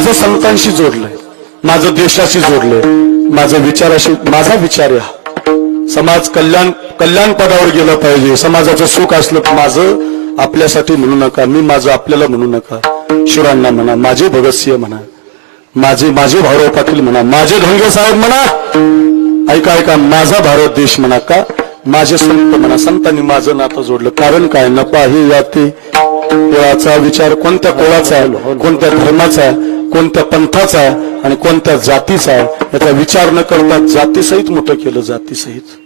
माझं संतांशी जोडलंय, माझं देशाशी जोडलंय, माझं विचाराशी, माझा विचार या समाज कल्याण पदावर गेलं पाहिजे, समाजाचं सुख असलं तर माझं आपल्यासाठी म्हणू नका, मी माझं आपल्याला म्हणू नका, शिवरायांना म्हणा, माझे भगतसिंह म्हणा, माझे भाऊराव पाटील म्हणा, माझे धोंगे साहेब म्हणा, ऐका माझा भारत देश म्हणा, का माझे संत म्हणा, संतांनी माझं नातं जोडलं. कारण काय, न पाही याती कुळाचा विचार, कोणत्या कुळाचा आहे, कोणत्या धर्माचा आहे, कोणत्या पंथाचा आहे आणि कोणत्या जातीचा आहे याचा विचार न करता जातीसहित मोठं केलं, जातीसहित.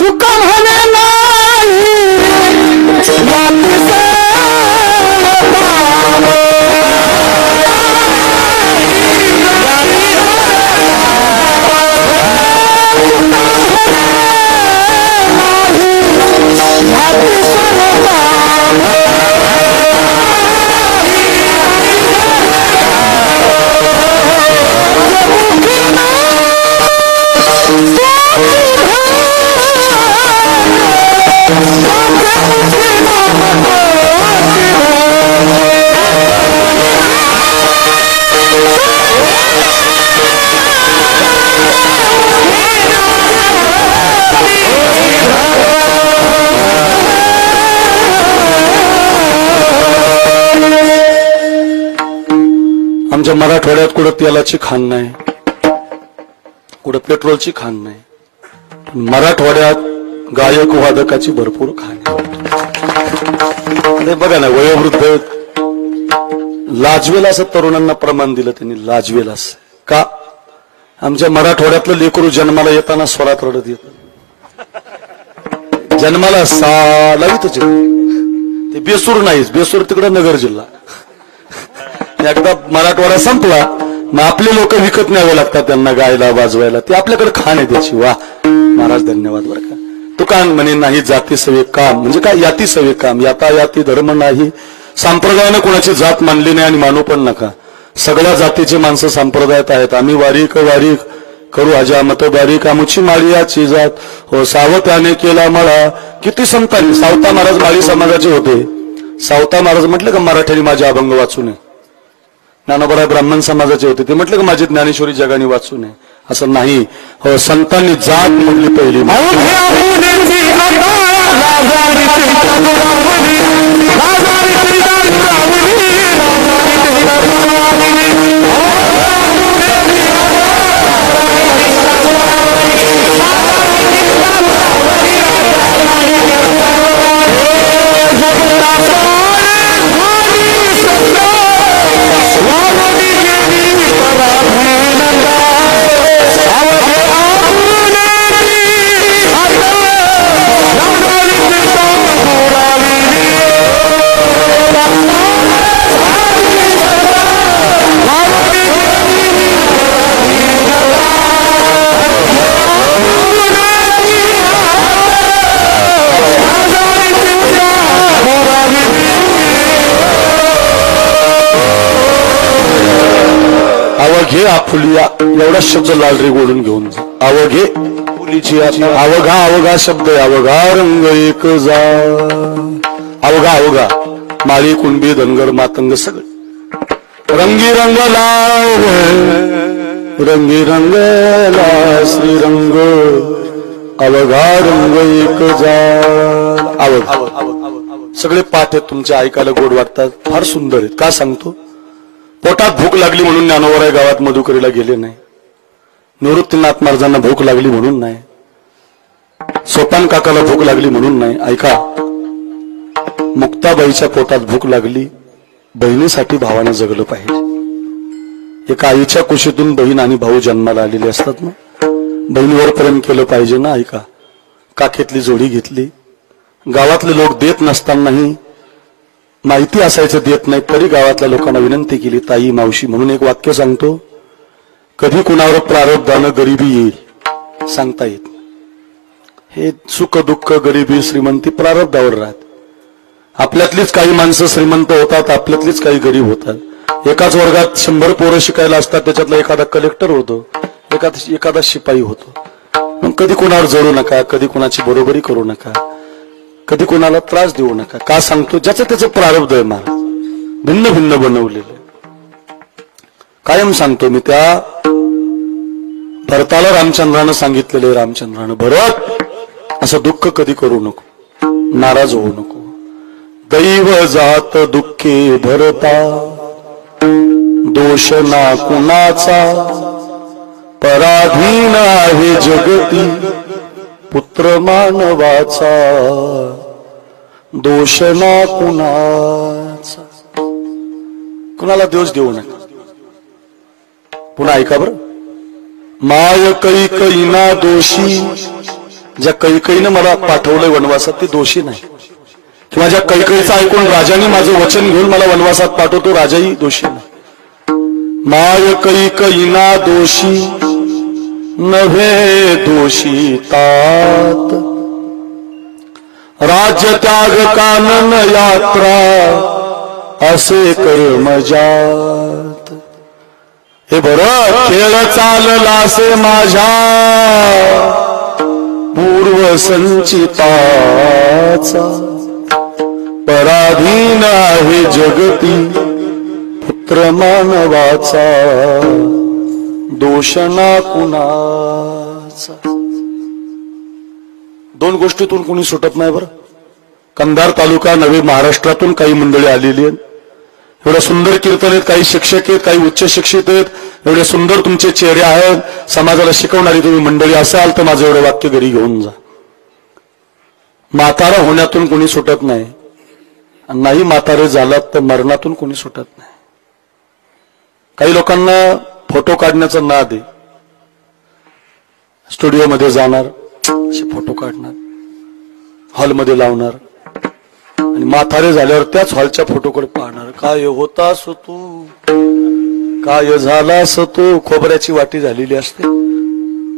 तुका म्हणे आमच्या मराठवाड्यात कुठं तेलाची खाण नाही, कुठं पेट्रोलची खाण नाही, मराठवाड्यात गायक वादकाची भरपूर खाण. बघा ना, वयोवृद्ध लाजवेल असं तरुणांना प्रमाण दिलं त्यांनी, लाजवेल असं का. आमच्या मराठवाड्यातलं लेकरू जन्माला येताना स्वरात रडत येत, जन्माला लावितच ते बेसूर नाहीच, बेसूर तिकडे नगर जिल्हा. एकदा मराठवाडा संपला मग आपले लोक विकत न्यावे लागतात त्यांना गायला वाजवायला, ते आपल्याकडे खाण आहे त्याची. वा महाराज धन्यवाद बरं का. तुकान म्हणे नाही जाती सवे काम, म्हणजे काय याती सवे काम, याता याती धर्म नाही. संप्रदायानं कोणाची जात मानली नाही आणि मानू पण नका. सगळ्या जातीचे माणसं संप्रदायात आहेत. आम्ही वारीक करू अजामत बारीक, आमुची माळी याची जात हो, सावताने केला मळा. किती संतांनी, सावता महाराज माळी समाजाचे होते. सावता महाराज म्हटलं का मराठ्यांनी माझे अभंग वाचू नये. ज्ञानोबा ब्राह्मण समाजाचे होते, ते म्हटलं का माझी ज्ञानेश्वरी जगाने वाचू नये. असं नाही हो, संतांनी जात म्हणली पहिली. अवघे आफुलिया एवढा शब्द लालरी गोडून घेऊन जा. अवघे फुलीची अवघा शब्द आहे. अवघा रंग एक जा, अवघा माळी कुणबी धनगर मातंग सगळे रंगी रंगला श्रीरंग. अवघा रंग एक जा, अवघा सगळे पाठ आहेत तुमच्या, ऐकायला गोड वाटतात, फार सुंदर आहेत. का सांगतो, पोटात भूक लागली म्हणून ज्ञानोबा गावात मधुकरीला गेले नाही, निवृत्तीनाथ महाराजांना भूक लागली म्हणून नाही, सोपान काकाला भूक लागली म्हणून नाही. ऐका, मुक्ताबाईच्या पोटात भूक लागली, बहिणीसाठी भावानं जगलं पाहिजे. एका आईच्या कुशीतून बहीण आणि भाऊ जन्माला आलेले असतात ना, बहिणीवर प्रेम केलं पाहिजे ना. ऐका, काखेतली जोडी घेतली, गावातले लोक देत नसतानाही, माहिती असायचं देत नाही तरी गावातल्या लोकांना विनंती केली, ताई मावशी म्हणून. एक वाक्य सांगतो, कधी कुणावर प्रारब्धानं गरिबी येईल सांगता येत. हे सुख दुःख गरिबी श्रीमंती प्रारब्धावर राहत. आपल्यातलीच काही माणसं श्रीमंत होतात, आपल्यातलीच काही गरीब होतात. एकाच वर्गात 100 पोरं शिकायला असतात, त्याच्यातला एखादा कलेक्टर होतो, एखादा शिपाई होतो. मग कधी कुणावर जळू नका, कधी कुणाची बरोबरी करू नका, कधी कोणाला त्रास देऊ नका. का सांगतो, ज्याचं त्याचं प्रारब्ध आहे महाराज, भिन्न भिन्न बनवलेलं. कायम सांगतो मी, त्या भरताला रामचंद्रानं सांगितलेले, रामचंद्रानं भरत असं दुःख कधी करू नको, नाराज होऊ नको. दैव जात दुःखे भरता, दोष ना कुणाचा, पराधीन आहे जगती, पुत्र मानवाचा, दोष ना कुणाचा. कुणाला दोष देऊ नका. पुन्हा ऐका बरं. माय कैकईना दोषी, ज्या कैकईनं मला पाठवलंय वनवासात ती दोषी नाही, किंवा ज्या कैकईचं ऐकून राजाने माझं वचन घेऊन मला वनवासात पाठवतो राजाही दोषी नाही. माय कैकईना दोषी नव्हे दोषी तात, राज्य त्याग कानन यात्रा असे कर्मजात. हे बरं खेळ चाललासे माझ्या पूर्व संचिताचा, पराधीन आहे जगती, पुत्र मानवाचा, दोष ना कुणाचा. दोन गोष्टीतून कोणी सुटत नाही बरं. कंधार तालुका नवी महाराष्ट्रातून काही मंडळी आलेली आहेत. एवढ्या सुंदर कीर्तन आहेत, काही शिक्षक आहेत, काही उच्च शिक्षित आहेत, एवढे सुंदर तुमचे चेहरे आहेत, समाजाला शिकवणारी तुम्ही मंडळी असाल तर माझं एवढं वाक्य घरी घेऊन जा. म्हातारा होण्यातून कोणी सुटत नाही, नाही म्हातारे झालात तर मरणातून कोणी सुटत नाही. काही लोकांना फोटो काढण्याचा नाद आहे, स्टुडिओमध्ये जाणार, असे फोटो काढणार, हॉलमध्ये लावणार, आणि म्हातारे झाल्यावर त्याच हॉलच्या फोटोकडे पाहणार. काय होतास तू, काय झालास तू. खोबऱ्याची वाटी झालेली असते,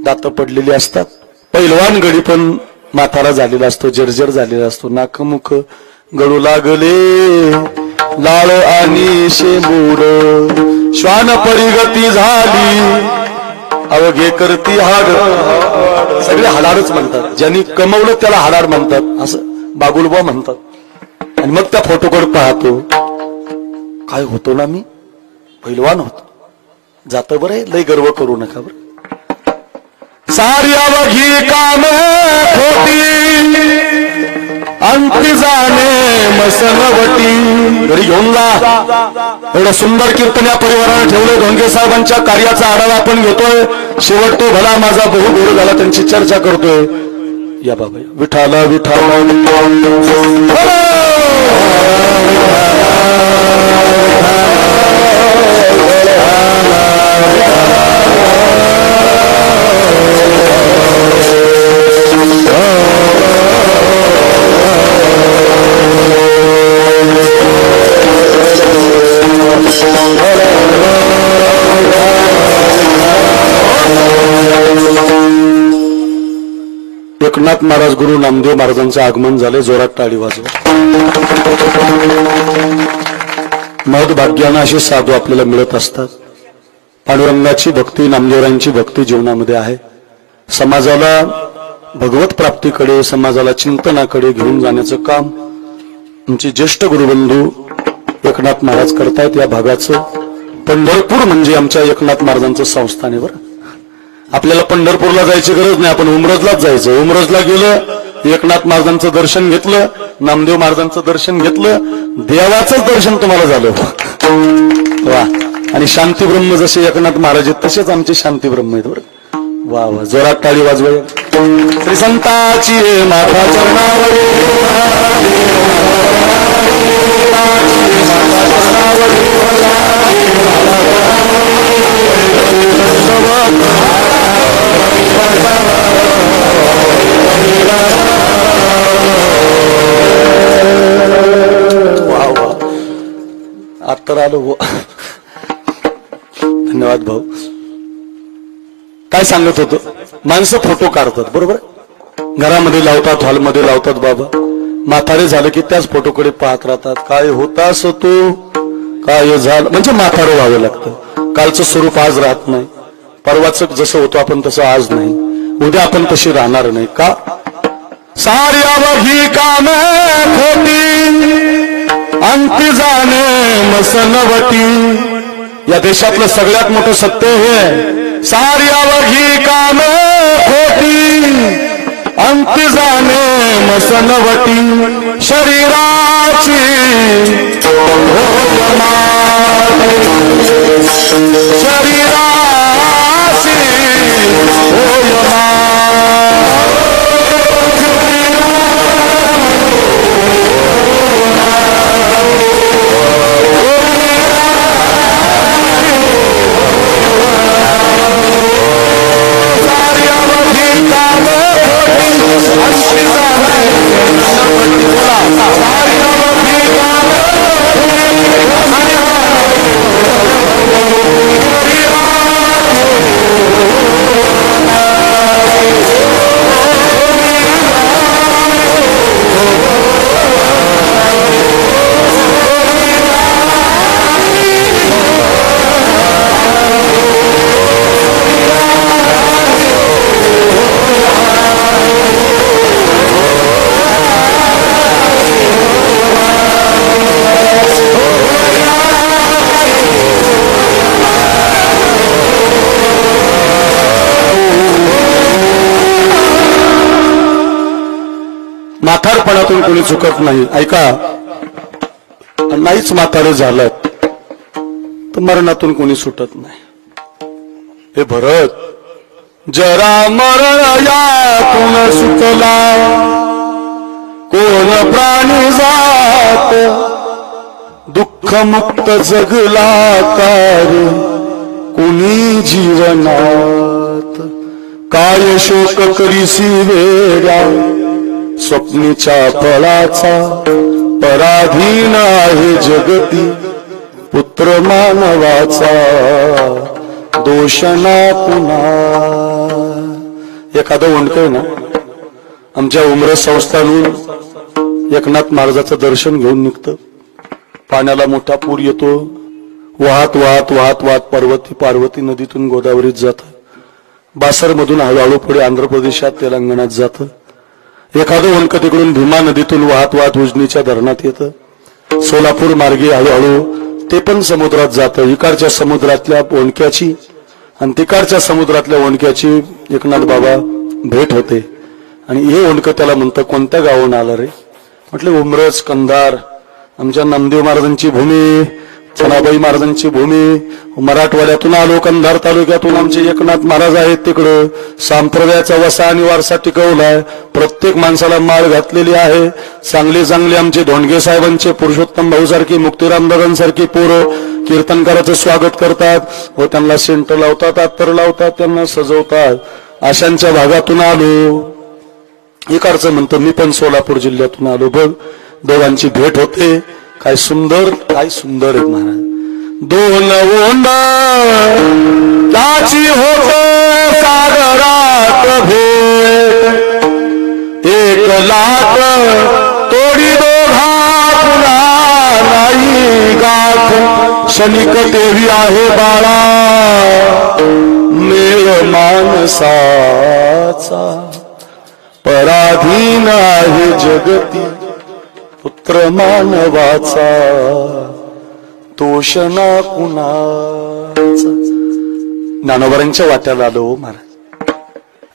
दात पडलेली असतात. पैलवान गडी पण म्हातारा झालेला असतो, जर्जर झालेला असतो, नाकमुख गळू लागले, लाळ आणि शेंबूड, श्वान परिगती झाली, अवघे करती हाड. सगळे हाडारच म्हणतात, ज्यांनी कमवलं त्याला हाडार म्हणतात, असं बागुलबा म्हणतात. आणि मग त्या फोटोकडे पाहतो, काय होतो ना मी, पैलवान होतो. जात बरं, लय गर्व करू नका बरं. सारी अवघी काम खोटी, अंती जाणे मसनवटी. घरी घेऊन जा. एवढं सुंदर कीर्तन या परिवाराने ठेवले. धोंडगे साहेबांच्या कार्याचा आढावा आपण घेतोय. शेवट तो भला माझा बहु गोड झाला, त्यांची चर्चा करतोय. या बाबा, विठाला विठाला एकनाथ महाराज गुरु नामदेव महाराजांचं आगमन झाले. जोरात टाळी वाजवा. महद्भाग्यानं असे साधू आपल्याला मिळत असतात. पांडुरंगाची भक्ती, नामदेवरांची भक्ती जीवनामध्ये आहे. समाजाला भगवत प्राप्तीकडे, समाजाला चिंतनाकडे घेऊन जाण्याचं काम आमचे ज्येष्ठ गुरुबंधू एकनाथ महाराज करतायत. या भागाचं पंढरपूर म्हणजे आमच्या एकनाथ महाराजांचं संस्थान आहे बरं. आपल्याला पंढरपूरला जायची गरज नाही, आपण उमरजलाच जायचं. उमरजला गेलं, एकनाथ महाराजांचं दर्शन घेतलं, नामदेव महाराजांचं दर्शन घेतलं, देवाचंच दर्शन तुम्हाला झालं. वा. आणि शांती ब्रह्म जसे एकनाथ महाराज आहेत तसेच आमचे शांती ब्रह्म आहेत बरं. वा वा, जोरात टाळी वाजवा. श्री संताची माता चरणावर, तर आलो. धन्यवाद भाऊ. काय सांगत होतो, माणसं फोटो काढतात बरोबर, घरामध्ये लावतात, हॉलमध्ये लावतात. बाबा म्हातारे झालं की त्याच फोटोकडे पाहत राहतात. काय होतास तू, काय झालं, म्हणजे म्हातारं व्हावं लागतं. कालचं स्वरूप आज राहत नाही, परवाचं जसं होतो आपण तसं आज नाही, उद्या आपण तशी राहणार नाही. का सारी अवघी काम खोटी, अंती जाणे मसनवटी, या देशातलं सगळ्यात मोठं सत्य हे सारी अवघी काम खोटी अंत जाणे मसनवटी शरीराची शरीराची म्हातारपणातून कोणी चुकत नाही. ऐका, नाहीच म्हातारे झालं तर मरणातून कोणी सुटत नाही. हे भरत, जरा मरण यातून सुटला कोण प्राणी जात दुःख मुक्त जगला कार कोणी जीवनात काय शोक करीसी वेड्या स्वप्नीच्या फळाचा पराधीन आहे जगती पुत्र मानवाचा दोष ना पुन्हा. एखादं ओंडकं ना आमच्या उमरस संस्थानहून एकनाथ महाराजाचं दर्शन घेऊन निघतं. पाण्याला मोठा पूर येतो. वाहत वाहत वाहत वाहत पार्वती नदीतून गोदावरीत जातं. बासरमधून हळूहळू पुढे आंध्र प्रदेशात तेलंगणात जातं. एखादं ओंडकं तिकडून भीमा नदीतून वाहत वाहत उजनीच्या धरणात येतं. सोलापूर मार्गे हळूहळू ते पण समुद्रात जातं. इकडच्या समुद्रातल्या ओंडक्याची आणि तिकडच्या समुद्रातल्या ओंडक्याची एकनाथ बाबा भेट होते. आणि हे ओंडकं त्याला म्हणतं, कोणत्या गावाहून आलं रे? म्हटलं उमरज, कंधार, आमच्या नामदेव महाराजांची भूमी, चनाबाई महाराजांची भूमी, मराठवाड्यातून आलो. कंधार तालुक्यातून आमचे एकनाथ महाराज आहेत. तिकडं संप्रदायाचा वसा आणि वारसा टिकवलाय. प्रत्येक माणसाला माळ घातलेली आहे. चांगले चांगले आमचे धोंडगे साहेबांचे, पुरुषोत्तम भाऊ सारखी, मुक्तीराम दादांसारखी पोरं कीर्तनकाराचं स्वागत करतात व त्यांना सेंटर लावतात, अत्तर लावतात, त्यांना सजवतात. अशांच्या भागातून आलो. इकडचं म्हणतो मी पण सोलापूर जिल्ह्यातून आलो. बघ, दोघांची भेट होते. काय सुंदर, काय सुंदर आहे महाराज. दोन ओंड त्याची होत सागरात भेट, एक लाट तोडी दोघा पुन्हा नाही गाठ. क्षणिक देवी आहे बाळा मेळ मानसाचा पराधीन आहे जगती पुत्र मानवाचा दोष ना कुणाचा. ज्ञानोबांच्या वाट्याला आलो महाराज.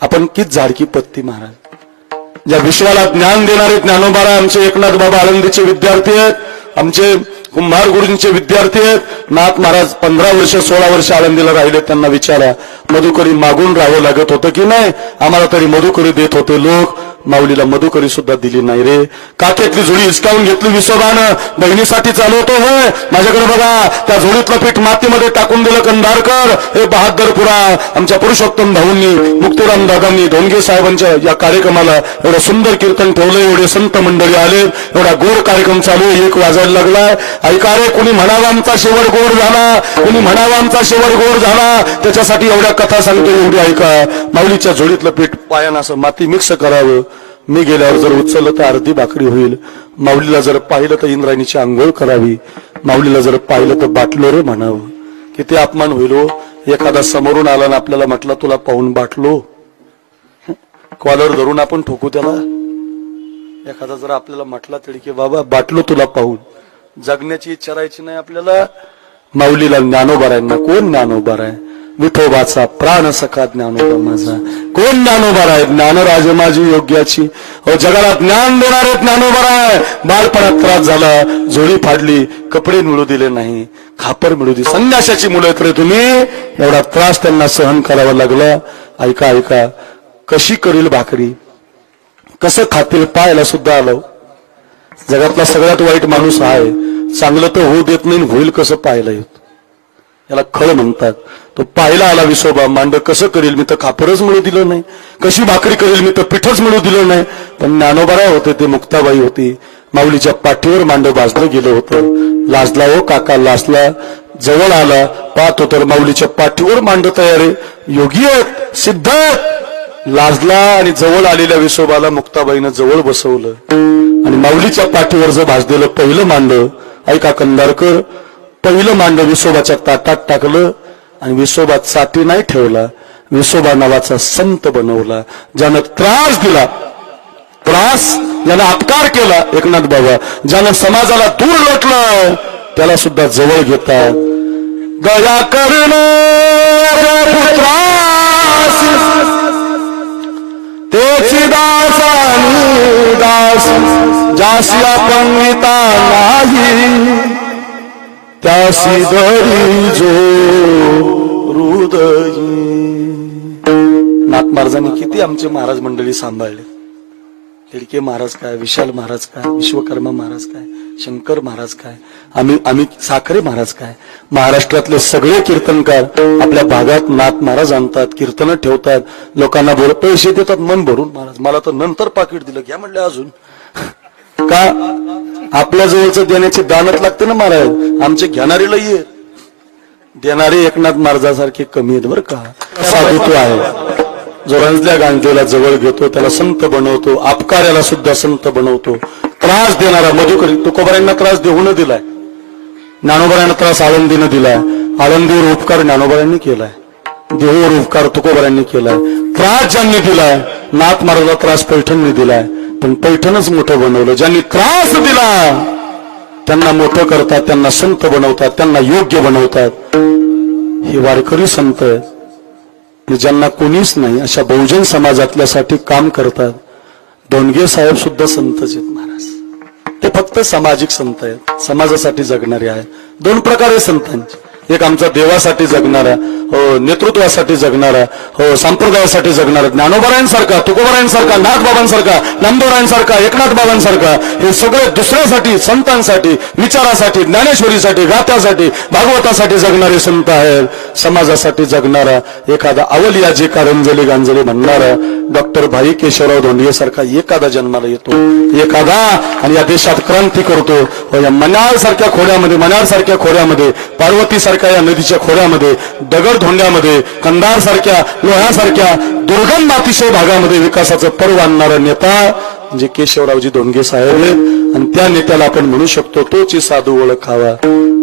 आपण किती झाडकी पत्ती महाराज. या विश्वाला ज्ञान देणारे ज्ञानोबारा आमचे एकनाथ बाबा आळंदीचे विद्यार्थी आहेत. आमचे कुंभार गुरूंचे विद्यार्थी आहेत. नाथ महाराज 15 वर्ष 16 वर्ष आळंदीला राहिले. त्यांना विचारा, मधुकरी मागून राहावं लागत होतं की नाही? आम्हाला तरी मधुकरी देत होते लोक. माऊलीला मधुकरी सुद्धा दिली नाही रे. काखेतली झोळी हिसकावून घेतली विसोबानं. बहिणीसाठी चालवतो होय. माझ्याकडे बघा, त्या झोळीतलं पीठ मातीमध्ये टाकून दिलं कंधारकर. हे बहादरपुरा आमच्या पुरुषोत्तम भाऊंनी, मुक्तीराम दादांनी, धोंडगे साहेबांच्या या कार्यक्रमाला एवढं सुंदर कीर्तन ठेवलं. एवढे संत मंडळी आले. एवढा गोड कार्यक्रम चालू. 1 वाजायला लागला. ऐका रे, कोणी म्हणावा आमचा शेवट गोड झाला, कोणी म्हणावा आमचा शेवट गोड झाला. त्याच्यासाठी एवढ्या कथा सांगतो. एवढी ऐका. माऊलीच्या झोळीतलं पीठ पायानं असं माती मिक्स करावं. मी गेल्यावर जर उचललं तर अर्धी भाकरी होईल. माऊलीला जर पाहिलं तर इंद्रायणीची आंघोळ करावी. माऊलीला जर पाहिलं तर बाटलो रे म्हणावं. किती अपमान होईल. एखादा समोरून आला ना आपल्याला म्हटलं तुला पाहून बाटलो, कॉलर धरून आपण ठोकू त्याला. एखादा जर आपल्याला म्हटला तरी की बाबा बाटलो तुला पाहून, जगण्याची इच्छा राहायची नाही आपल्याला. माऊलीला ज्ञानोबा आहे ना, कोण ज्ञानोबा आहे? विठोबाचा प्राण सखा ज्ञानोबा माझा, कोण ज्ञानोबा आहे? ज्ञानराज माझी योग्याची, जगाला ज्ञान देणारे ज्ञानोबा आहे. बालपणात त्रास झाला, जोडी फाडली, कपडे मिळू दिले नाही, खापर मिळू दिले. संन्यासाची मुलं तर तुम्ही, एवढा त्रास त्यांना सहन करावा लागला. ऐका ऐका, कशी करील भाकरी, कसं खातील पाहायला सुद्धा आलं. जगातला सगळ्यात वाईट माणूस आहे, चांगलं तर होऊ देत नाही, होईल कसं पाहायला येत, याला खळ म्हणतात. तो पाहायला आला विसोबा, मांड कसं करील, मी तर खापरच मिळू दिलं नाही, कशी भाकरी करेल, मी तर पिठच मिळू दिलं नाही. पण ज्ञानोबा होते ते, मुक्ताबाई होती, माऊलीच्या पाठीवर मांड भाजलं गेलं होतं. लाजला हो काका, लाजला. जवळ आला, पाहतो तर माऊलीच्या पाठीवर मांड तयार आहे. योगी आहेत, सिद्ध आहेत. लाजला आणि जवळ आलेल्या विसोबाला मुक्ताबाईनं जवळ बसवलं आणि माऊलीच्या पाठीवर जर भाजलेलं पहिलं मांड, ऐका कंदारकर, पहिलं मांड विसोबाच्या ताटात टाकलं आणि विसोबा साठी नाही ठेवला, विसोबा नावाचा संत बनवला. ज्यानं त्रास दिला, त्रास ज्यानं अपकार केला, एकनाथ बाबा, ज्यानं समाजाला दूर लोटलं, त्याला सुद्धा जवळ घेतात. दया करणं पुत्रास तेची दास आणि दास, जासी अपंगिता नाही, त्यासी धरी जो हृदयी. नाथ महाराजांनी किती आमचे महाराज मंडळी सांभाळले. तिडके महाराज काय, विशाल महाराज काय, विश्वकर्मा महाराज काय, शंकर महाराज काय, आम्ही साखरे महाराज काय. महाराष्ट्रातले सगळे कीर्तनकार आपल्या भागात नाथ महाराज आणतात, कीर्तन ठेवतात, लोकांना बोल पैसे देतात मन भरून. महाराज मला तर नंतर पाकिट दिलं, घ्या म्हणलं अजून का, आपल्या जवळचं देण्याचे दानत लागते ना महाराज. आमचे घेणारे लई आहेत, देणारे एकनाथ महाराजासारखे कमी आहेत बरं का. साधुत्व आहे, जो रंजल्या गांधीला जवळ घेतो त्याला संत बनवतो, अपकार्याला सुद्धा संत बनवतो. त्रास देणारा मधुकरी, तुकोबारांना त्रास देऊन दिलाय, ज्ञानोबारांना त्रास आळंदीनं दिलाय, आळंदीवर उपकार ज्ञानोबारांनी केलाय, देहूवर उपकार तुकोबारांनी केलाय. त्रास ज्यांनी दिलाय, नाथ महाराजला त्रास पैठणनी दिलाय, पण पैठणच मोठं बनवलं. ज्यांनी त्रास दिला त्यांना मोठं करतात, त्यांना संत बनवतात, त्यांना योग्य बनवतात. हे वारकरी संत आहेत, ज्यांना कोणीच नाही अशा बहुजन समाजातल्यासाठी काम करतात. धोंडगे साहेब सुद्धा संतच आहेत महाराज. ते फक्त सामाजिक संत आहेत, समाजासाठी जगणारे आहेत. दोन प्रकारे संतांचे, एक आमचा देवासाठी जगणारा, हो नेतृत्वासाठी जगणारा, हो संप्रदायासाठी जगणारा, ज्ञानोबारायांसारखा, तुकोबारायांसारखा, नाथबाबांसारखा, नामदेवरायांसारखा, एकनाथ बाबांसारखा. हे सगळे दुसऱ्यासाठी, संतांसाठी, विचारासाठी, ज्ञानेश्वरीसाठी, गाथ्यासाठी, भागवतासाठी जगणारे संत आहेत. समाजासाठी जगणारा एखादा अवलियाजी कारंजली गांजली म्हणणारा डॉक्टर भाई केशवराव धोंडगे सारखा एखादा जन्माला येतो, एखादा, आणि या देशात क्रांती करतो. या मनाळ सारख्या खोऱ्यामध्ये, मनाळ सारख्या खोऱ्यामध्ये, पार्वती सारख्या या नदीच्या खोऱ्यामध्ये, दगड धोंड्यामध्ये, कंधार सारख्या, लोह्यासारख्या दुर्गम अतिशय भागामध्ये विकासाचं पर्व आणणारा नेता म्हणजे केशवरावजी धोंडगे साहेब. आणि त्या नेत्याला आपण म्हणू शकतो, तोची साधू ओळखावा,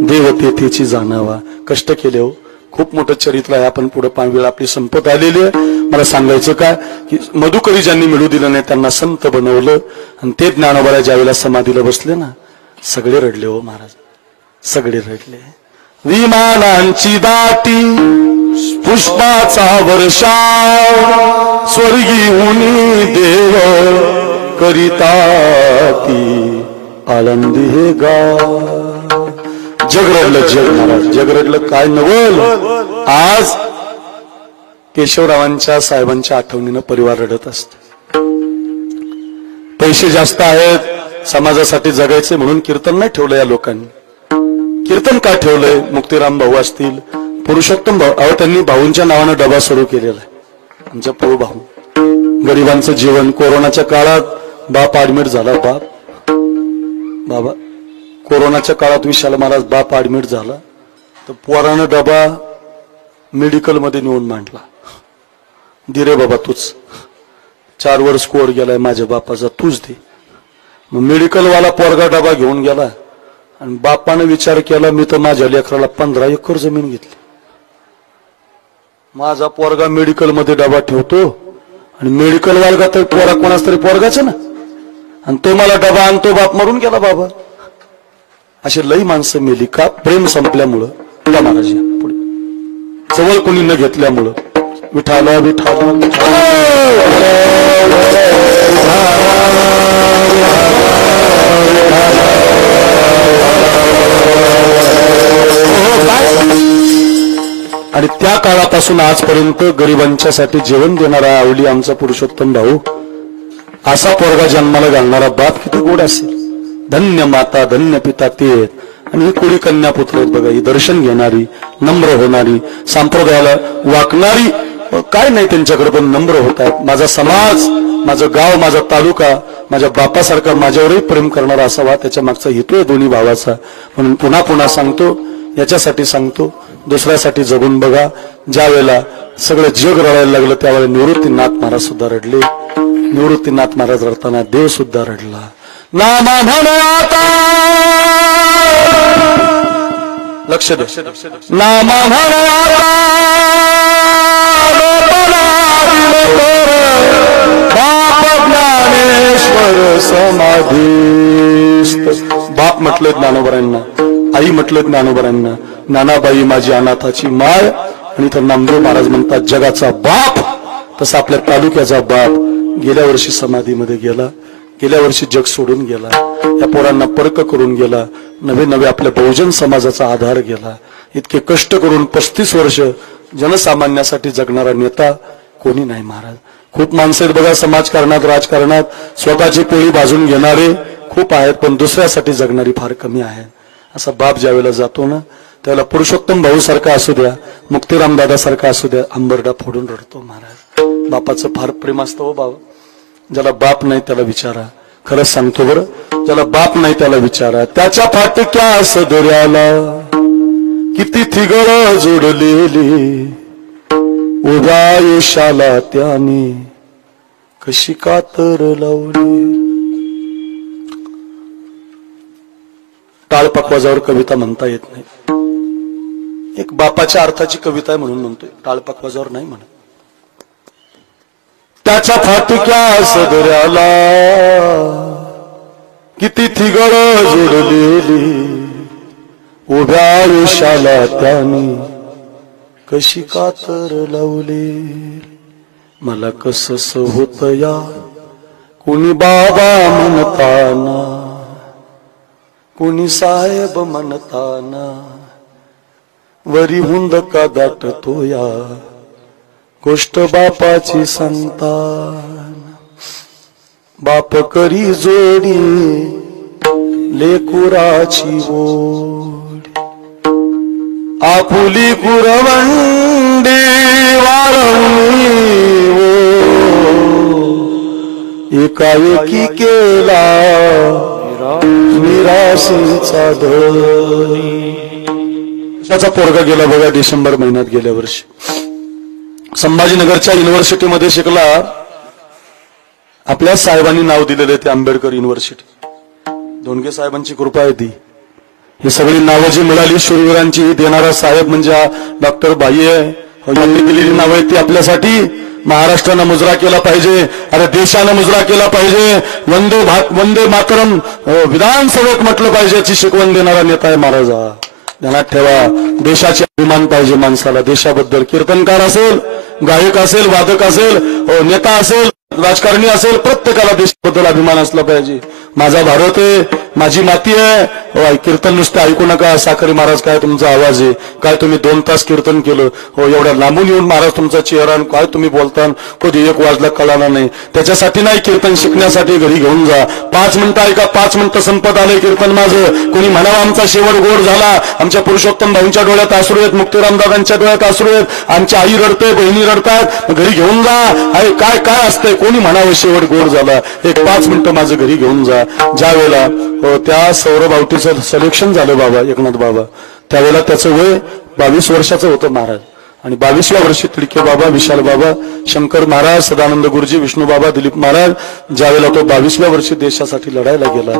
देव तेथेची जाणावा. कष्ट केले हो, खूप मोठं चरित्र आहे. आपण पुढे वेळ आपली संपत आलेली आहे. मला सांगायचं काय की मधुकरी ज्यांनी मिळू दिलं नाही त्यांना संत बनवलं. आणि ते ज्ञानोबाला ज्यावेळेला समाधीला बसले ना, सगळे रडले हो महाराज, सगळे रडले. विमानांची दाटी, पुष्पाचा वर्षाव, स्वर्गी उनी देव करिता ती आळंदी हे गाव. जग रडलं, जग महाराज, जग रडलं. काय नवल, आज केशवरावांच्या साहेबांच्या आठवणीनं परिवार रडत असत. पैसे जास्त आहेत, समाजासाठी जगायचे म्हणून कीर्तन नाही ठेवलं या लोकांनी. कीर्तन का ठेवलंय? मुक्तीराम भाऊ असतील, पुरुषोत्तम भाऊ, अहो त्यांनी भाऊंच्या नावानं डबा सुरू केलेला आहे. आमच्या पोळ भाऊ, गरिबांचं जीवन. कोरोनाच्या काळात बाप ऍडमिट झाला, बाबा कोरोनाच्या काळात विशाल महाराज बाप ऍडमिट झाला, तर पोरानं डबा मेडिकल मध्ये नेऊन मांडला. दिरे बाबा तूच, 4 वर्ष कोर गेलाय माझ्या बापाचा, तूच दे. मग मेडिकलवाला पोरगा डबा घेऊन गेला आणि बापाने विचार केला, मी तर माझ्या लेकराला 15 एकर जमीन घेतली, माझा पोरगा मेडिकल मध्ये डबा ठेवतो आणि मेडिकल वाला तर पोरा कोणाच तरी पोरगाच ना, आणि तो मला डबा आणतो, बाप मरून गेला बाबा. असे लई माणसं मेली का? प्रेम संपल्यामुळं. या महाराज या पुढे जवळ कोणी न घेतल्यामुळं विठाला विठाला आणि त्या काळापासून आजपर्यंत गरिबांच्यासाठी जेवण देणारा आवली आमचा पुरुषोत्तम भाऊ असा पोरगा जन्माला घालणारा बाप किती गोड असेल. धन्य माता धन्य पिता ते आणि ही कुडी कन्या पुत्र आहेत बघा. ही दर्शन घेणारी नम्र होणारी संप्रदायाला वाकणारी काय नाही त्यांच्याकडे पण नम्र होत आहेत. माझा समाज माझं गाव माझा तालुका माझ्या बापासारखा माझ्यावरही प्रेम करणारा असावा त्याच्या मागचा हेतू आहे दोन्ही भावाचा. म्हणून पुन्हा पुन्हा सांगतो याच्यासाठी सांगतो दुसऱ्यासाठी जगून बघा. ज्या वेळेला सगळं जग रडायला लागलं त्यावेळेला निवृत्तीनाथ महाराज सुद्धा रडले. निवृत्तीनाथ महाराज रडताना देव सुद्धा रडला. नामा म्हणा आता लक्ष दे नामा म्हणा बाप ज्ञानेश्वर समाधीस्थ. बाप म्हटलं ज्ञानोबरांना आई म्हटलं ज्ञानोबरांना नानाबाई माझी अनाथाची माय आणि तर नामदेव महाराज म्हणतात जगाचा बाप. तसा आपल्या तालुक्याचा बाप गेल्या वर्षी समाधीमध्ये गेला. गेल्या वर्षी जग सोडून गेला. या पोरांना परक करून गेला. नवे नवे आपल्या बहुजन समाजाचा आधार गेला. इतके कष्ट करून 35 वर्ष जनसामान्यासाठी जगणारा नेता कोणी नाही महाराज. खूप माणसं आहेत बघा समाजकारणात राजकारणात स्वतःची पोळी भाजून घेणारे खूप आहेत पण दुसऱ्यासाठी जगणारी फार कमी आहेत. असा बाप ज्यावेळेला जातो ना त्यावेळेला पुरुषोत्तम भाऊ सारखा असू द्या मुक्तीराम दादा सारखा असू द्या अंबरडा फोडून रडतो महाराज. बापाचं फार प्रेम असतं हो बाबा. ज्याला बाप नाही त्याला विचारा. खरंच सांगतो बरं ज्याला बाप नाही त्याला विचारा. त्याच्या फाटक्या सदऱ्याला किती थिगळ जोडलेली उभ्या आयुष्याला त्याने कशी कातर लावली. टाळपकवाजावर कविता म्हणता येत नाही. एक बापाच्या अर्थाची कविता आहे म्हणून म्हणतोय टाळपकवाजावर नाही म्हणत. त्याच्या फाटक्या सदऱ्याला किती थिगळ जोडलेली उभ्या आयुष्याला त्याने कशी कातर लावली. मला कसस होत या कोणी बाबा म्हणताना कोणी साहेब म्हणताना वरी हुंद का दाटतो या गोष्ट बापाची संतान. बाप करी जोडी लेकुराची ओढ आपुली कुरवंडी वारवणी एकाएकी केला निराशेचा धनी. त्याचा पोरगा गेला बघा डिसेंबर महिन्यात गेल्या वर्षी. संभाजीनगरच्या युनिव्हर्सिटीमध्ये शिकला. आपल्या साहेबांनी नाव दिलेले ते आंबेडकर युनिव्हर्सिटी. धोंडगे साहेबांची कृपा आहे ती. ही सगळी नावं जी मिळाली शूरवीरांची देणारा साहेब म्हणजे डॉक्टर बाई आहे. यांनी दिलेली नावं आहेत ती आपल्यासाठी. महाराष्ट्रानं मुजरा केला पाहिजे. अरे देशानं मुजरा केला पाहिजे. वंदे मातरम विधानसभेत म्हटलं पाहिजे याची शिकवण देणारा नेता आहे महाराज. ध्यानात ठेवा देशाचे अभिमान पाहिजे माणसाला. देशाबद्दल कीर्तनकार असेल गायक असेल वादक असेल नेता असेल राजकारणी असेल प्रत्येकाला देशाबद्दल अभिमान असला पाहिजे. माझा भारत आहे माझी माती आहे. कीर्तन नुसतं ऐकू नका. साखरी महाराज काय तुमचा आवाज आहे काय तुम्ही 2 तास कीर्तन केलं हो एवढ्या लांबून येऊन महाराज तुमचा चेहरा काय तुम्ही बोलता कधी 1 वाजला कळाला नाही. त्याच्यासाठी नाही कीर्तन शिकण्यासाठी घरी घेऊन जा. 5 मिनिटं ऐका 5 मिनिटं संपत आले कीर्तन माझं. कोणी म्हणावं आमचा शेवट गोड झाला. आमच्या पुरुषोत्तम भाऊंच्या डोळ्यात अश्रू आहेत मुक्तीराम दादांच्या डोळ्यात अश्रू आहेत. आमच्या आई रडते बहिणी रडतात घरी घेऊन जा. काय काय असतंय कोणी म्हणावं शेवट गोड झाला. 5 मिनिटं माझं घरी घेऊन जा. ज्या वेळेला त्या सौरभ आवटीचं सिलेक्शन झालं बाबा एकनाथ बाबा त्यावेळेला त्याचं वय 22 वर्षाचं होतं महाराज. आणि 22व्या वर्षी तिडके बाबा विशाल बाबा शंकर महाराज सदानंद गुरुजी विष्णू बाबा दिलीप महाराज ज्यावेळेला तो 22व्या वर्षी देशासाठी लढायला गेला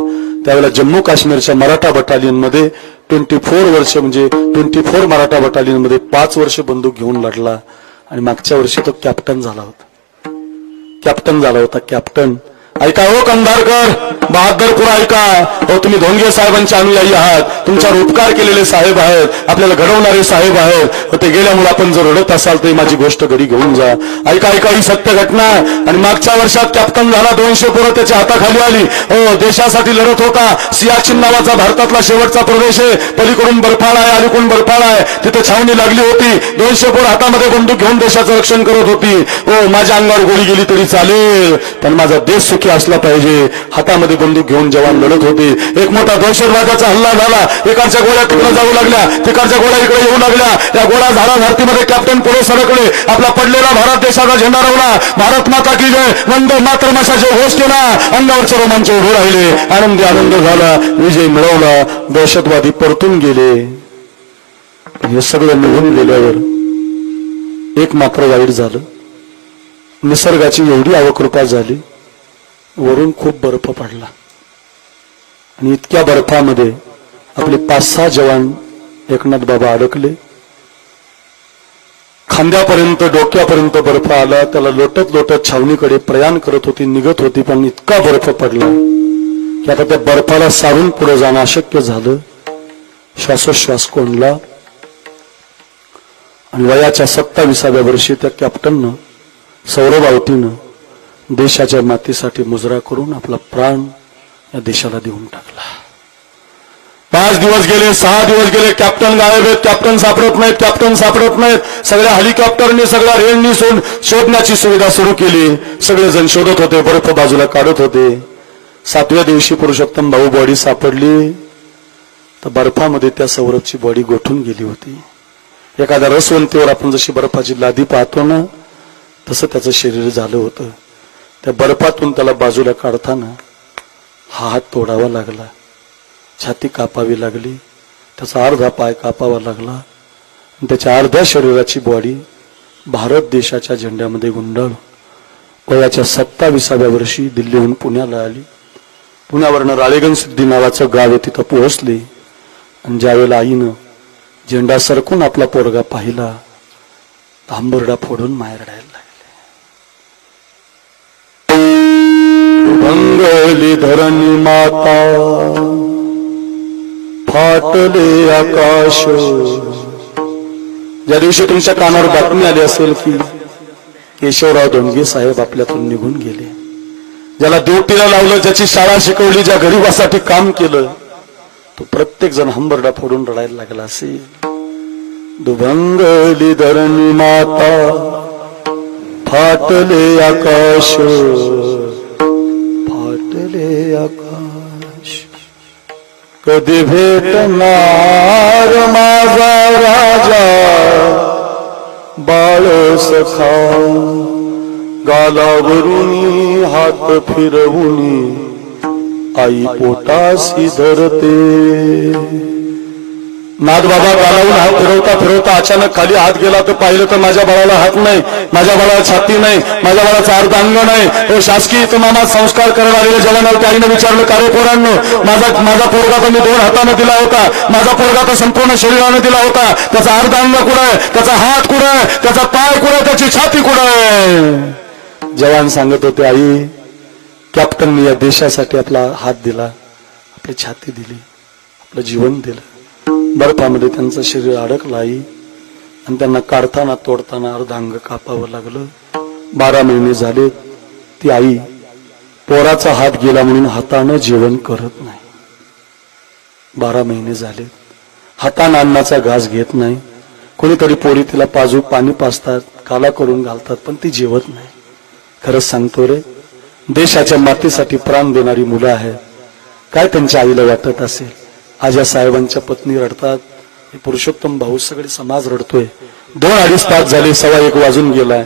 त्यावेळेला जम्मू काश्मीरच्या मराठा बटालियन मध्ये 24 वर्ष म्हणजे 24 मराठा बटालियन मध्ये 5 वर्ष बंदूक घेऊन लढला. आणि मागच्या वर्षी तो कॅप्टन झाला होता. कॅप्टन ऐका हो कंधारकर, बहादरपूर ऐका हो, तुम्ही धोंडगे साहेबांचे अनुयायी आहात, तुमच्यावर उपकार केलेले साहेब आहेत, आपल्याला घडवणारे साहेब आहेत. ते गेल्यामुळे आपण जर रडत असाल तर माझी गोष्ट घरी घेऊन जा. ऐका ऐका, ही सत्य घटना. आणि मागच्या वर्षात कॅप्टन झाला, 200 पोरं त्याच्या हाताखाली आली. हो, देशासाठी लढत होता. सियाचीन नावाचा भारतातला शेवटचा प्रदेश आहे, पलीकडून बर्फाळ आहे, अलीकडून बर्फाळ आहे, तिथे छावणी लागली होती. 200 पोरं हातामध्ये बंदूक घेऊन देशाचं रक्षण करत होती. हो, माझ्या अंगावर गोळी गेली तरी चालेल, पण माझा देश सुखी असला पाहिजे. हातामध्ये बंदूक घेऊन जवान लढत होते. एक मोठा दहशतवादाचा हल्ला झाला. एकाच्या गोळ्या तिकडे जाऊ लागल्या, तिकडच्या गोळ्या इकडे येऊ लागल्या. या गोळा झाडा धरतीमध्ये कॅप्टन पुढे सरकले, आपला पडलेला भारत देशाचा झेंडा रोवला. भारत माता की जय, वंदे मातरम् अशा घोष केला. अंगावरचे रोमांच उभे राहिले. आनंदी आनंद झाला, विजय मिळवला. दहशतवादी परतून गेले. हे सगळं निघून गेल्यावर एक मात्र वाईट झालं. निसर्गाची एवढी अवकृपा झाली, वरून खूप बर्फ पडला आणि इतक्या बर्फामध्ये आपले 5-6 जवान एकनाथ बाबा अडकले. खांद्यापर्यंत डोक्यापर्यंत बर्फ आला. त्याला लोटत लोटत छावणीकडे प्रयाण करत होती, निघत होती, पण इतका बर्फ पडला की आता त्या बर्फाला सारून पुढे जाणं अशक्य झालं. श्वासोश्वास कोंडला आणि वयाच्या 27व्या वर्षी त्या कॅप्टननं, सौरभ आवटीनं देशाच्या मातीसाठी मुजरा करून आपला प्राण या देशाला देऊन टाकला. 5 दिवस गेले, 6 दिवस गेले, कॅप्टन गायब आहेत, कॅप्टन सापडत नाहीत, कॅप्टन सापडत नाहीत. सगळ्या हेलिकॉप्टरनी, सगळ्या रेलनी शोधण्याची सुविधा सुरू केली. सगळेजण शोधत होते, बर्फ बाजूला काढत होते. 7व्या दिवशी पुरुषोत्तम भाऊ बॉडी सापडली तर बर्फामध्ये त्या सौरभची बॉडी गोठून गेली होती. एखाद्या रसवंतीवर आपण जशी बर्फाची लादी पाहतो ना, तसं त्याचं शरीर झालं होतं. त्या बर्फातून त्याला बाजूला काढताना हा हात तोडावा लागला, छाती कापावी लागली, त्याचा अर्धा पाय कापावा लागला आणि त्याच्या अर्ध्या शरीराची बॉडी भारत देशाच्या झेंड्यामध्ये गुंडाळून वयाच्या 27व्या वर्षी दिल्लीहून पुण्याला आली. पुण्यावरनं राळेगण सिद्धी नावाचं गाव आहे, तिथं पोहोचली. आणि ज्यावेळेला आईनं झेंडा सरकून आपला पोरगा पाहिला, आंबरडा फोडून माहेर रडायला लागले. मंगली धरणी माता, फाटले आकाश. ज्या दिवशी तुमच्या कानावर बातमी आली असेल की केशवराव धोंडगे साहेब आपल्यातून निघून गेले, ज्याला ड्युटीला लावलं, ज्याची शाळा शिकवली, ज्या गरिबासाठी काम केलं, तो प्रत्येक जण हंबरडा फोडून रडायला लागला असेल. दुभंगली धरणी माता, फाटले आकाश, फाटले आकाश. कधी भेटणार माझा राजा, बाळ सखा, गालावरून हात फिरवून आई पोटासी धरते. नाथ बाबा गालावून हात फिरवता फिरवता अचानक खाली हात गेला तर पाहिलं तर माझ्या बाळाला हात नाही, माझ्या बाळाला छाती नाही, माझ्या बाळाचा अर्ध अंग नाही. तो शासकीय इतमामात संस्कार करायला आलेल्या जवानाला त्याईनं विचारलं, का रे पोरांनो, माझा पोरगा तर मी 2 हाताने दिला होता, माझा पोरगा तर संपूर्ण शरीराने दिला होता, त्याचा अर्ध अंग कुठे, त्याचा हात कुठे, त्याचा पाय कुठे, त्याची छाती कुठे. जवान सांगत होते, आई, कॅप्टनने या देशासाठी आपला हात दिला, आपली छाती दिली, आपलं जीवन दिलं. बर्फामध्ये त्यांचं शरीर अडकलं आई, आणि त्यांना काढताना तोडताना अर्ध अंग कापावं लागलं. 12 महिने झाले ती आई पोराचा हात गेला म्हणून हातानं जेवण करत नाही. 12 महिने झाले हातानं अन्नाचा घास घेत नाही. कोणीतरी पोरी तिला पाजू पाणी पाजतात, काला करून घालतात, पण ती जेवत नाही. खरंच सांगतो रे, देशाच्या मातीसाठी प्राण देणारी मुलं आहेत. काय त्यांच्या आईला वाटत असेल. आज या साहेबांच्या पत्नी रडतात, पुरुषोत्तम भाऊ, सगळे समाज रडतोय. 2-2.5 तास झाले, 1:15 वाजून गेलाय.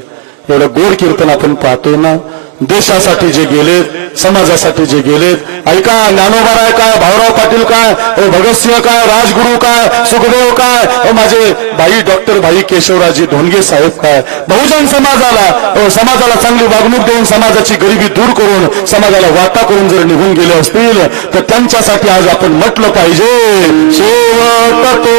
एवढं गोड कीर्तन आपण पाहतोय ना. देशासाठी जे गेलेत, समाजासाठी जे गेलेत. ऐका, ज्ञानोबा काय, भाऊराव पाटील काय, भगतसिंह काय, राजगुरू काय, सुखदेव काय, माझे भाई डॉक्टर भाई केशवराजी धोंडगे साहेब काय. बहुजन समाजाला चांगली वागणूक देऊन, समाजाची गरिबी दूर करून, समाजाला वाटा करून जर निघून गेले असतील तर त्यांच्यासाठी आज आपण म्हटलं पाहिजे, शेवट तो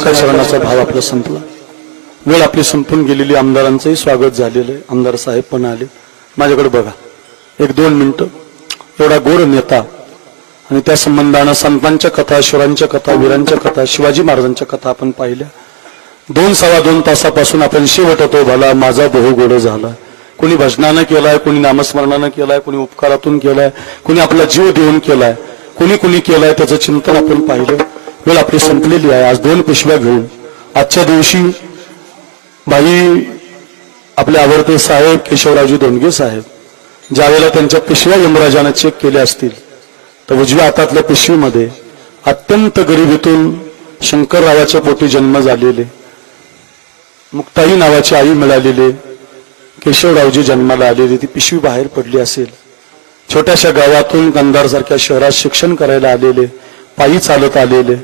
एका चरणाचा भाव आपला संपला. वेळ आपली संपून गेलेली. आमदारांचंही स्वागत झालेलं आहे. आमदार साहेब पण आले. माझ्याकडे बघा, 1-2 मिनिटं. एवढा गोड नेता आणि त्या संबंधानं संतांच्या कथा, शुरांच्या कथा, वीरांच्या कथा, शिवाजी महाराजांच्या कथा आपण पाहिल्या. 2-2.25 तासापासून आपण शेवटतो भला माझा बहु गोड झाला. कोणी भजनानं केलाय, कोणी नामस्मरणानं केलाय, कोणी उपकारातून केलाय, कोणी आपला जीव देऊन केलाय, कोणी केलाय, त्याचं चिंतन आपण पाहिलं. वेळ आपली संपलेली आहे. आज 2 पिशव्या घेऊन आजच्या दिवशी बाई आपले आवडते साहेब केशवरावजी धोंडगे साहेब ज्यावेळेला त्यांच्या पिशव्या यमराजानं चेक केल्या असतील तर उजव्या हातातल्या पिशवीमध्ये अत्यंत गरिबीतून शंकररावाच्या पोटी जन्म झालेले, मुक्ताई नावाची आई मिळालेले केशवरावजी जन्माला आलेले ती पिशवी बाहेर पडली असेल. छोट्याशा गावातून गंधारसारख्या शहरात शिक्षण करायला आलेले, पायी चालत आलेले,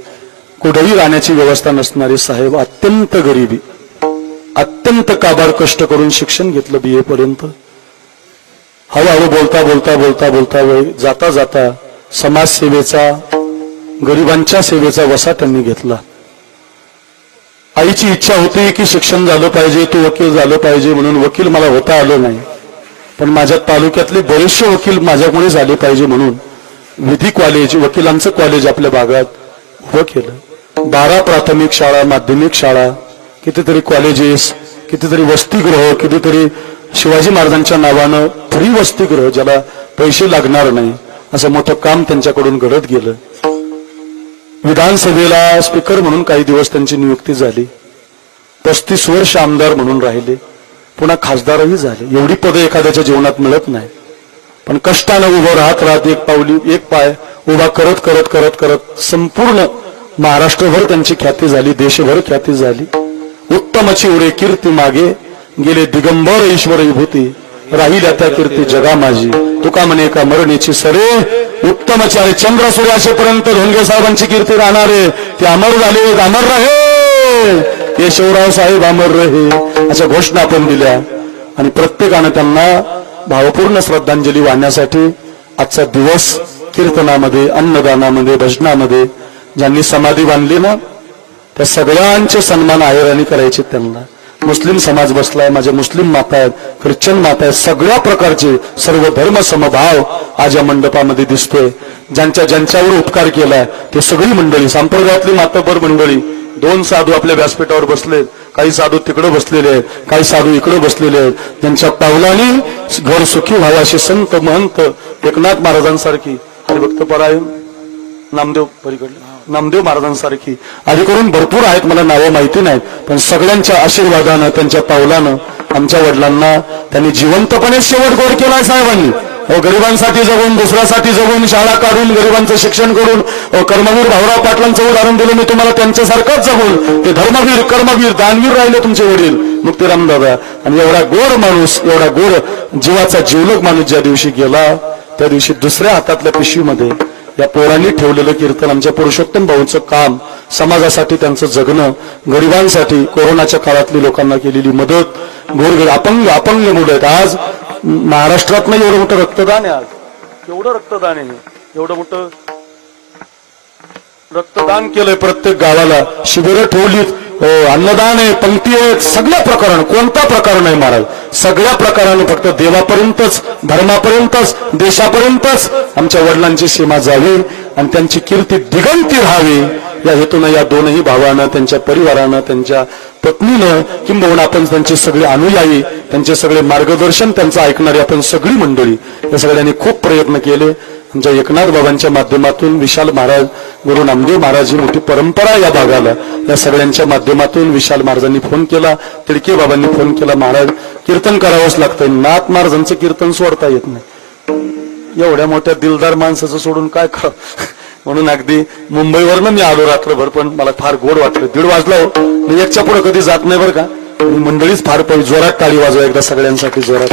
कुठेही राहण्याची व्यवस्था नसणारे साहेब, अत्यंत गरिबी, अत्यंत काबाड कष्ट करून शिक्षण घेतलं BA पर्यंत. हळूहळू बोलता बोलता बोलता बोलता जाता जाता समाजसेवेचा, गरिबांच्या सेवेचा वसा त्यांनी घेतला. आईची इच्छा होती की शिक्षण झालं पाहिजे, तू वकील झालं पाहिजे, म्हणून वकील मला होता आलं नाही, पण माझ्या तालुक्यातले बरेचसे वकील माझ्यामुळे झाले पाहिजे म्हणून विधी कॉलेज, वकिलांचं कॉलेज आपल्या भागात उभं केलं. 12 प्राथमिक शाळा, माध्यमिक शाळा, कितीतरी कॉलेजेस, कितीतरी वसतिगृह, कितीतरी शिवाजी महाराजांच्या नावानं फ्री वसतिगृह ज्याला पैसे लागणार नाही, असं मोठं काम त्यांच्याकडून घडत गेलं. विधानसभेला स्पीकर म्हणून काही दिवस त्यांची नियुक्ती झाली. 35 वर्ष आमदार म्हणून राहिले, पुन्हा खासदारही झाले. एवढी पदं एखाद्याच्या जीवनात मिळत नाही, पण कष्टानं उभं राहत एक पाय उभा करत करत करत करत संपूर्ण महाराष्ट्रभर त्यांची ख्याती झाली, देशभर ख्याती झाली. उत्तमची उरे कीर्ती मागे गेले दिगंबर ईश्वर विभूती, राहिल्या त्या कीर्ती जगा माझी, तुका म्हणे का मरणीची सरे. उत्तमचारी चंद्र सूर्याशेपर्यंत धोंडगे साहेबांची कीर्ती राहणारे ते अमर झाले, अमर रहे केशवराव साहेब, अमर रहे, अशा घोषणा आपण दिल्या. आणि प्रत्येकानं त्यांना भावपूर्ण श्रद्धांजली वाहण्यासाठी आजचा दिवस कीर्तनामध्ये, अन्नदानामध्ये, भजनामध्ये ज्यांनी समाधी बांधली ना त्या सगळ्यांचे सन्मान आहेराणी करायचे. त्यांना मुस्लिम समाज बसलाय, माझ्या मुस्लिम माता आहेत, ख्रिश्चन माता आहेत, सगळ्या प्रकारचे सर्व धर्म समभाव आज या मंडपामध्ये दिसतोय. ज्यांच्यावर उपकार केलाय ते सगळी मंडळी, संप्रदायातली मातबर मंडळी. 2 साधू आपल्या व्यासपीठावर बसलेत, काही साधू तिकडे बसलेले आहेत, काही साधू इकडे बसलेले आहेत. त्यांच्या पावलाने घर सुखी व्हावं अशी संत महंत एकनाथ महाराजांसारखी, हरिभक्तपरायण नामदेव महाराजांसारखी आधी करून भरपूर आहेत, मला नावं माहिती नाहीत, पण सगळ्यांच्या आशीर्वादानं, त्यांच्या पावलानं आमच्या वडिलांना त्यांनी जिवंतपणे शेवट गोड केलाय साहेबांनी. गरिबांसाठी जगून, दुसऱ्यासाठी जगून, शाळा काढून, गरिबांचं शिक्षण करून, कर्मवीर भाऊराव पाटलांचं उदाहरण दिलं मी तुम्हाला, त्यांच्यासारखंच जगून ते धर्मवीर, कर्मवीर, दानवीर राहिले तुमचे वडील मुक्तीराम दादा. आणि एवढा गोड माणूस, एवढा गोड जीवाचा जीवलग माणूस ज्या दिवशी गेला त्या दिवशी दुसऱ्या हातातल्या पिशवीमध्ये या पोरांनी ठेवलेलं कीर्तन, आमच्या पुरुषोत्तम भाऊंचं काम, समाजासाठी त्यांचं जगणं, गरिबांसाठी कोरोनाच्या काळातली लोकांना केलेली मदत, गोरगरीब अपंग मुलं आहेत. आज महाराष्ट्रात नाही एवढं मोठं रक्तदान आहे, आज एवढं रक्तदान आहे, एवढं मोठं रक्तदान केलंय. प्रत्येक गावाला शिबिरं ठेवलीत, अन्नदान आहे, पंक्ती आहेत, सगळ्या प्रकारानं, कोणता प्रकार नाही महाराज, सगळ्या प्रकारानं फक्त देवापर्यंतच, धर्मापर्यंतच, देशापर्यंतच आमच्या वडिलांची सीमा जावी आणि त्यांची कीर्ती दिगंती राहावी या हेतूनं या दोनही भावानं, त्यांच्या परिवारानं, त्यांच्या पत्नीनं, किंबहुना आपण त्यांचे सगळे अनुयायी, त्यांचे सगळे मार्गदर्शन त्यांचं ऐकणारे आपण सगळी मंडळी या सगळ्यांनी खूप प्रयत्न केले. आमच्या एकनाथ बाबांच्या माध्यमातून विशाल महाराज, गुरु नामदेव महाराज ही मोठी परंपरा या भागाला, या सगळ्यांच्या माध्यमातून विशाल महाराजांनी फोन केला, तिडके बाबांनी फोन केला, महाराज कीर्तन करावंच लागतंय. नाथ महाराजांचं कीर्तन सोडता येत नाही, एवढ्या मोठ्या दिलदार माणसाचं सोडून काय करा, म्हणून अगदी मुंबईवरनं मी आलो रात्रभर, पण मला फार गोड वाटलं. 1:30 वाजला हो, मी एकच्या पुढे कधी जात नाही बरं का, मंडळीच फार जोरात टाळी वाजवा एकदा सगळ्यांसाठी, जोरात,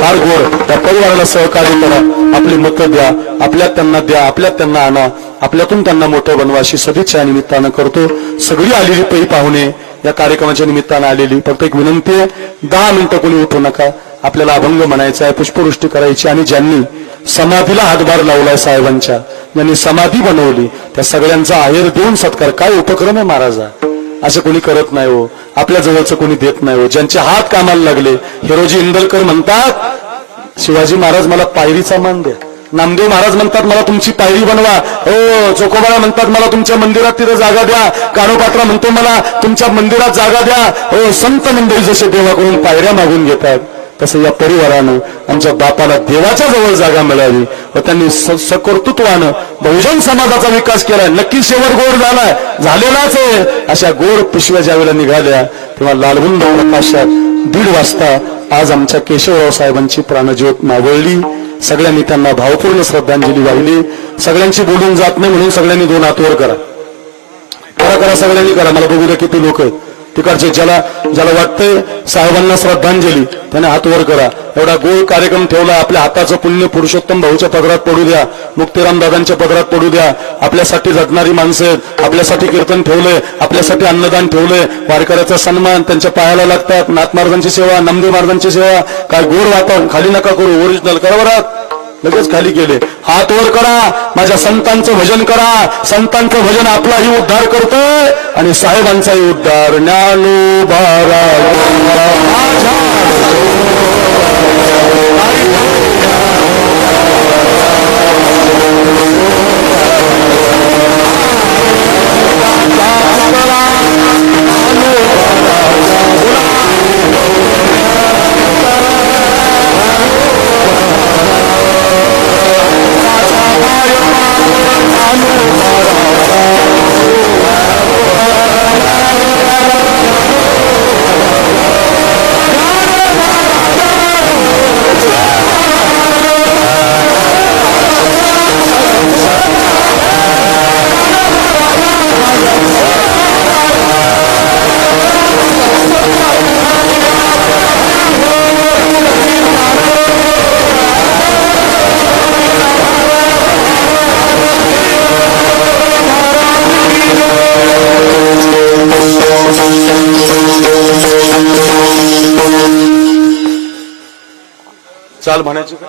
फार गोड. त्या परिवाराला सहकार्य करा, आपली मतं द्या, आपल्यात त्यांना द्या, आपल्यात त्यांना आणा, आपल्यातून त्यांना मोठं बनवा अशी सदिच्छा निमित्तानं करतो. सगळी आलेली पै पाहुणे या कार्यक्रमाच्या निमित्तानं आलेली, फक्त एक विनंती आहे, 10 मिनिटं कोणी उठू नका, आपल्याला अभंग म्हणायचा आहे, पुष्पवृष्टी करायची. आणि ज्यांनी समाधीला हातभार लावलाय साहेबांच्या, ज्यांनी समाधी बनवली त्या सगळ्यांचा आहेर देऊन सत्कार. काय उपक्रम आहे महाराजा, असं कोणी करत नाही हो, आपल्या जवळचं कोणी देत नाही हो. ज्यांचे हात कामाला लागले, हिरोजी इंदलकर म्हणतात शिवाजी महाराज मला पायरीचा मान द्या, नामदेव महाराज म्हणतात मला तुमची पायरी बनवा, हो चोकोबाळा म्हणतात मला तुमच्या मंदिरात तिथं जागा द्या, कानोपात्रा म्हणतो मला तुमच्या मंदिरात जागा द्या, हो संत मंडळी जसे देवाकडून पायऱ्या मागून घेतात तसं या परिवारानं आमच्या बापाला देवाच्या जवळ जागा मिळावी व त्यांनी सकर्तृत्वानं बहुजन समाजाचा विकास केलाय. नक्की शेवट गोड झालाय, झालेलाच आहे. अशा गोड पिशव्या ज्यावेळेला निघाल्या तेव्हा लालबुंद प्रकाशात 1:30 वाजता आज आमच्या केशवराव साहेबांची प्राणज्योत मावळली. सगळ्यांनी त्यांना भावपूर्ण श्रद्धांजली वाहिली. सगळ्यांची बोलून जात नाही म्हणून सगळ्यांनी 2 हात वर करा, करा करा, सगळ्यांनी करा. मला बघू द्या किती लोक तिकडचे. ज्याला वाटतंय साहेबांना श्रद्धांजली त्याने हात वर करा. एवढा गोळ कार्यक्रम ठेवला. आपल्या हाताचं पुण्य पुरुषोत्तम भाऊच्या पदरात पडू द्या, मुक्तीराम दादांच्या पदरात पडू द्या. आपल्यासाठी झटणारी माणसं आहेत, आपल्यासाठी कीर्तन ठेवलंय, आपल्यासाठी अन्नदान ठेवलंय, वारकऱ्याचा सन्मान त्यांच्या पायाला लागतात. नाथ महाराजांची सेवा, नामदेव महाराजांची सेवा. काय गोड वातावरण खाली नका करू, ओरिजिनल करा बरं. लगेच खाली केले. हात वर करा, माझ्या संतांचं भजन करा. संतांचं भजन आपलाही उद्धार करतोय आणि साहेबांचाही उद्धार. ज्ञानोबा चाल म्हणायची का?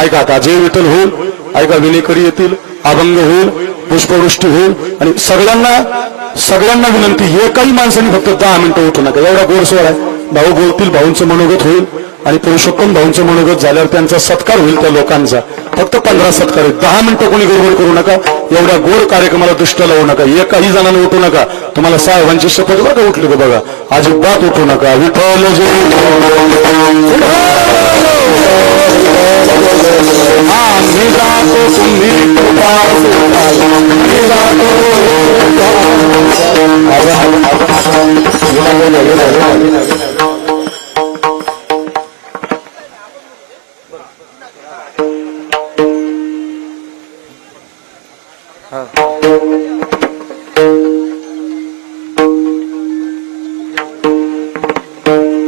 ऐका आता जय विठ्ठल होईल, ऐका विनेकरी येतील, अभंग होईल, पुष्पवृष्टी होईल आणि सगळ्यांना विनंती, एकाही माणसाने फक्त 10 मिनिटं उठू नका. एवढा गोड सोहळा आहे. भाऊ बोलतील, भाऊंचं मनोगत होईल आणि पुरुषोत्तम भाऊंचं मनोगत झाल्यावर त्यांचा सत्कार होईल त्या लोकांचा. फक्त 15 सत्कार आहेत. 10 मिनिटं कोणी गडबड करू नका. एवढ्या गोड कार्यक्रमाला दृष्ट लावू नका. एकाही जणांना उठू नका. तुम्हाला साहेबांची शपथ बघा उठली तर बघा, अजिबात उठू नका. विठ्ठल आम्ही जातो तुम्ही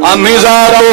आम्ही जातो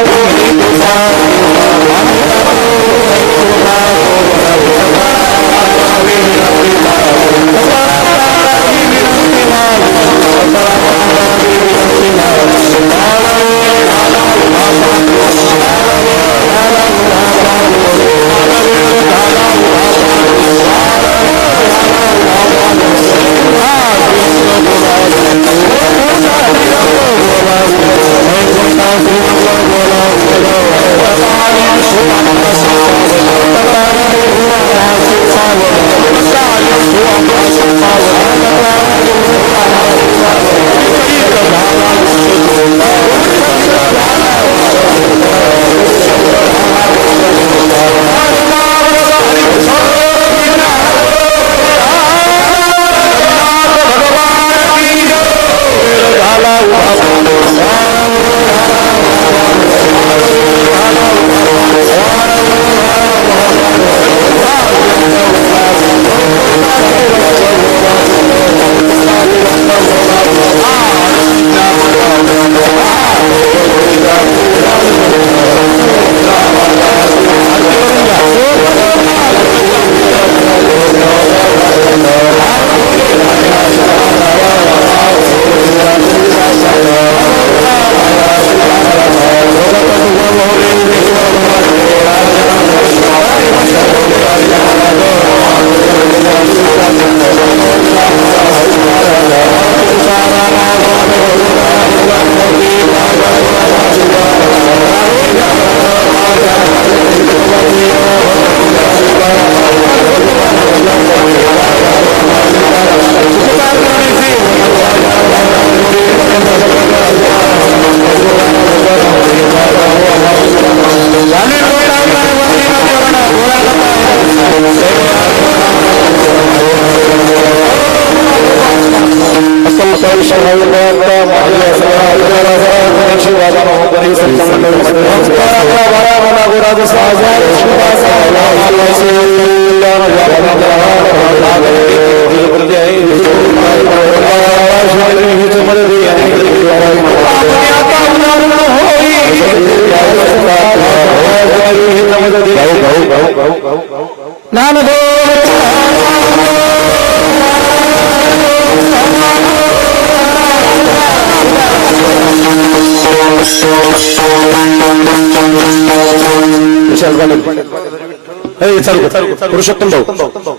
पुरुषोत्तम भाऊ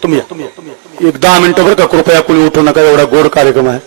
तुम्ही एक 10 मिनिटं बरं का कृपया, कुणी उठू नका, एवढा गोड कार्यक्रम आहे.